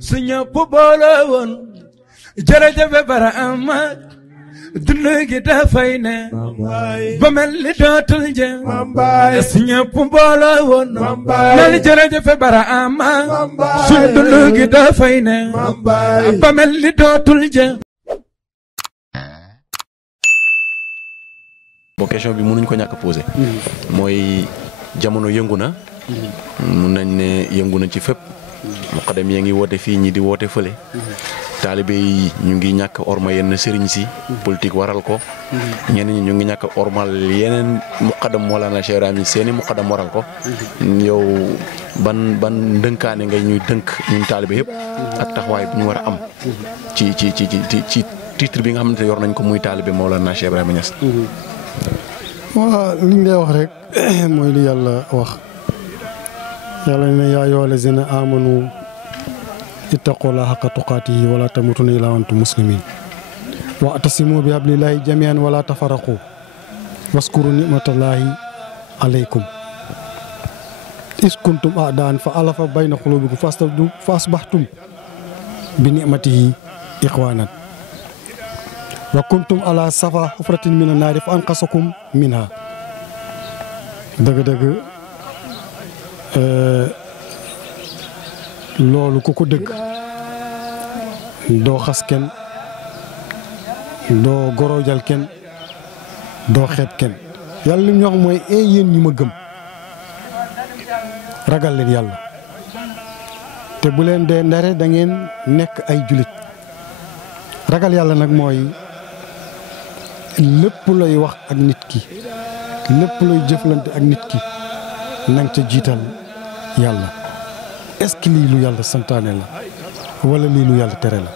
su ñëpp boole woon jërëjëf Barhama dund gi dafay ne ba mel ni dootul jeex su ñëpp boole woon mel jërëjëf Barhama su dund gi dafay ne ba mel ni dootul jeex. bon question bi mënuñ ko ñàkk a posé. mooy jamono yëngu na. mun nañ ne yëngu na ci fépp. muqaddam yaa ngi woote fii ñi di woote fële. taalibe yi ñu ngi ñàkk orma yenn sëriñ si. politique waral ko. ñenn ñi ñu ngi ñàkk ormal yeneen muqaddam Mawlana Cheikh Ibrahima seeni muqaddam waral ko. yow ban ndënkaane ngay ñuy dënk ñun taalibe yëpp. ak taxawaay bu ñu war a am. ci titre bi nga xamante ne yor nañ ko muy taalibe Mawlana Cheikh Ibrahima Niass. waaw li ñu lay wax rek mooy li yàlla wax yàlla ne yaa ayyuhaa llaziina aamanu ittaqullaaha haqqa tuqaatihi wa laa tamuutunna illaa wa antum muslimiin wa'tasimuu bi hablillaahi jamii'an wa laa tafarraquu waskuru ni'matallaahi aleykum iz kuntum a'daa'an fa alafa bayna quluubikum fa asbahtum bi ni'matihi ixwaanan wa kuntum ala safa hufratin mina naari fa anqasakum minha dëgg-dëgg loolu ku ko dëgg doo xas kenn doo gorojal kenn doo xeeb kenn yàlla li mu wax mooy yéen ñi ma gëm ragal leen yàlla te bu leen dee ndare da ngeen nekk ay julit ragal yàlla nag mooy lépp looy wax ak nit ki lépp looy jëflante ak nit ki na nga ca jiital yàlla est-ce que lii lu yàlla santaane la wala lii lu yàlla tere la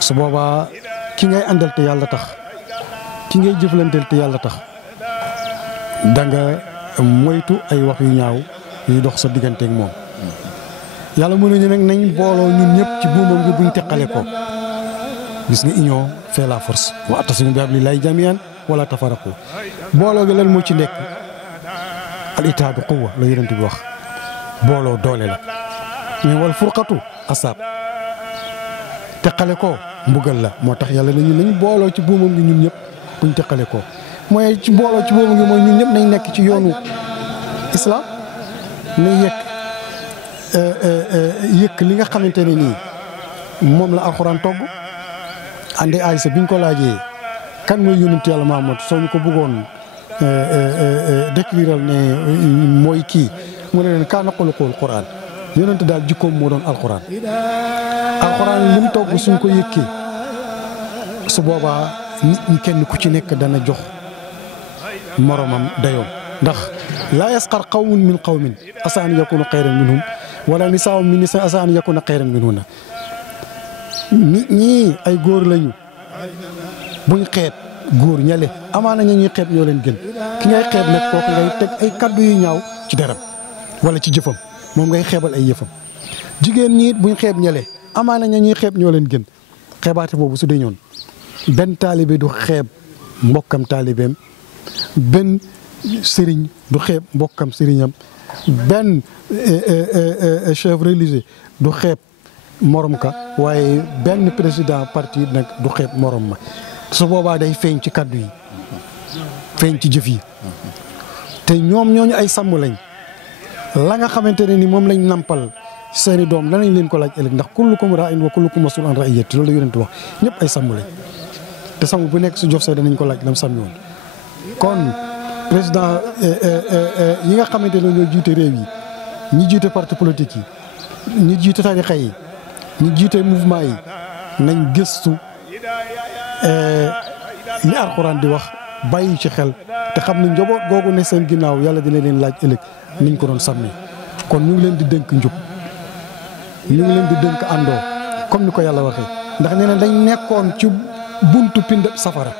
su boobaa ki ngay àndal te yàlla tax ki ngay jëflanteel te yàlla tax da nga moytu ay wax yu ñaaw yuy dox sa digganteeg moom yàlla mu ne ñu nag nañ booloo ñun ñëpp ci buumam gi buñ teqale ko gis nga union fait la force wa'tasimu bi hablillahi jami'an wala tafarraqu booloo gi lan moo ci nekk al ittahaadu quwwa la yonent bi wax booloo doole la mais wal furqatu asaab teqale ko mbugal la moo tax yàlla nañu nañ booloo ci buumam gi ñun ñëpp buñ teqale ko mooy ci booloo ci buumam gi mooy ñun ñëpp nañ nekk ci yoonu islam nañ yëkk li nga xamante ne nii moom la alxuraan togg andi Aysa biñ ko laajee kan mooy yonent yàlla Muhammad soo ñu ko bëggoon décriral ne mooy kii mu ne leen kaana xuluqul Qur'an yonent daal jikkoom moo doon alxuraan alxuraan li mu togg suñ ko yëkkee su boobaa nit ñi kenn ku ci nekk dana jox moromam dayoom ndax laa yasxar qawmun min qawmin asaa an yakunu xayran minhum wala nisaa'un min nisaa'in asaa an yakuna xayran minhunna nit ñii ay góor lañu buñ xeeb góor ñale amaana ña ñuy xeeb ñoo leen gën ki ngay xeeb nag kooku ngay teg ay kaddu yu ñaaw ci deram wala ci jëfam moom ngay xeebal ay yëfam jigéen ñi buñ xeeb ñale amaana ña ñuy xeeb ñoo leen gën xeebaate boobu su dee ñoon benn taalibe du xeeb mbokkam taalibeem benn sëriñ du xeeb mbokkam sëriñam benn chef religieux du xeeb morom ka waaye benn président parti nag du xeeb morom ma su boobaa day feeñ ci kaddu yi feeñ ci jëf yi te ñoom ñooñu ay sàmm lañ la nga xamante ne ni moom lañ nampal seeni doom danañ leen ko laaj ëllëg ndax kullukum raa'in wa kullukum mas'uulun an ra'iyyatihi loolu la yonent wax ñëpp ay sàmm lañ te sàmm bu nekk su jof see danañ ko laaj lam sàmmi woon kon président yi nga xamante ne ñoo jiite réew yi ñi jiite parti politique yi ñi jiite tarixa yi ñi jiite mouvement yi nañ gëstu li alxuraan di wax bàyyi ci xel te xam ne njaboot googu ne seen ginnaaw yàlla dina leen laaj ëllëg niñ ko doon sàmmi kon ñu ngi leen di dënk njub ñu ngi leen di dënk àndoo comme ni ko yàlla waxee ndax nee na dañ nekkoon ci buntu pind safara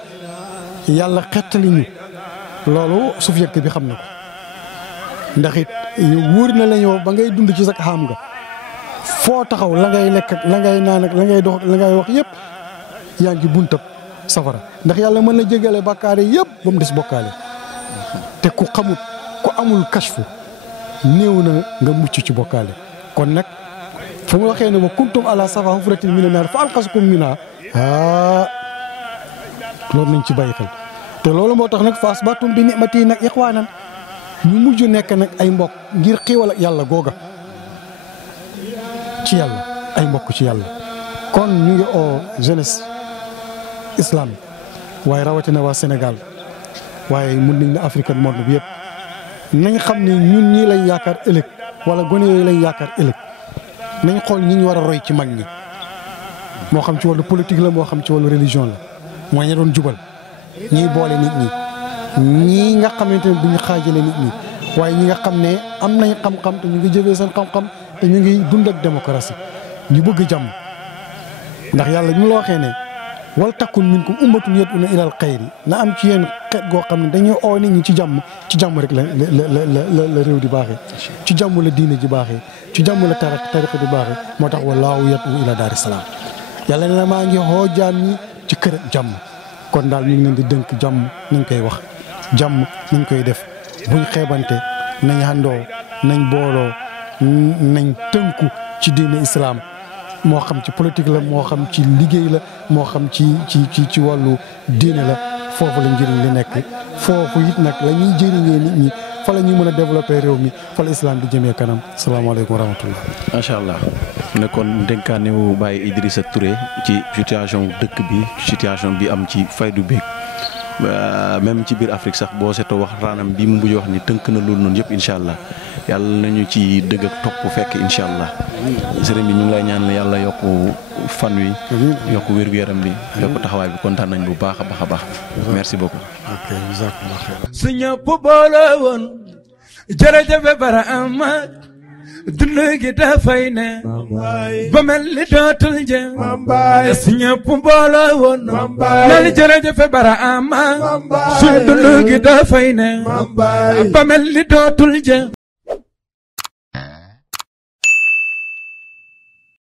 yàlla xettali ñu loolu suuf yëkk bi xam na ko ndax it wóor na la ñëw ba ngay dund ci sa xam nga foo taxaw la ngay lekk ak la ngay naan ak la ngay dox la ngay wax yëpp yaa ngi buntab safara ndax yàlla mën na jégale bàkkaare yëpp ba mu des bokkaale te ku xamut ku amul kashfu néew na nga mucc ci bokkaale kon nag fu mu waxee ne wa kuntum ala safa hufratin mina naar fa anqasakum minhaa loolu nañ ci bàyyi xel te loolu moo tax nag fa asbahtum bi ni'mati nag ixwaanan ñu mujj nekk nag ay mbokk ngir xiiwal ak yàlla googa ci yàlla ay mbokk ci yàlla. kon ñu ngi oo jeunesse islamique waaye rawatina waa Sénégal waaye mun nañ ne Afrique ak monde bi yëpp nañ xam ne ñun ñii lañ yaakaar ëllëg wala gone yooyu lañ yaakaar ëllëg nañ xool ñi ñu war a roy ci mag ñi moo xam ci wàllu politique la moo xam ci wàllu religion la mooy ña doon jubal ñiy boole nit ñi ñii nga xamante ne duñu xaajale nit ñi waaye ñi nga xam ne am nañ xam-xam te ñu ngi jëfee seen xam-xam te ñu ngi dund ak démocratie ñu bëgg jàmm ndax yàlla ñu la waxee ne wal takun minkum ummatun yad'una ilal xayri na am ci yéen xeet goo xam ne dañuy oo nit ñi ci jàmm rek la réew di baaxee ci jàmm la diine ji baaxee ci jàmm la tariqa di baaxee moo tax wallaahu yad'u ila daari salaam yàlla ne na maa ngi xoo jaam ñi ci kër jàmm kon daal ñu ngi leen di dënk jàmm nañ koy wax jàmm nañ koy def buñ xeebante nañ àndoo nañ booloo nañ tënku ci diine islam moo xam ci politique la moo xam ci liggéey la moo xam ci wàllu diine la foofu la njëriñ li nekk foofu it nag la ñuy jëriñee nit ñi fa la ñuy mën a développer réew mi fa la islam di jëmee kanam salaamaaleykum wa rahmatullah. macha allah nekkoon dénkaane wu Baye Idrissa Touré ci situation dëkk bi situation bi am ci faydu beeg même ci biir Afrique sax boo seetoo wax raanam bi mu mujj wax ni tënk na loolu noonu yëpp incha allah yàlla nañu ci dëgg ak topp fekk incha allah sëriñ bi ñu ngi lay ñaan yàlla yokk fan wi yokk wér-gu-yaram bi yokk taxawaay bi kontaan nañ bu baax a baax merci beaucoup. ok jazakumullah xayran. su ñëpp boole woon jërëjëf bara ama dund gi dafay ne ba mel ni dootul jëm su ñëpp boole woon nal jërëjëf bara ama su dund gi dafay ne ba mel ni dootul jëm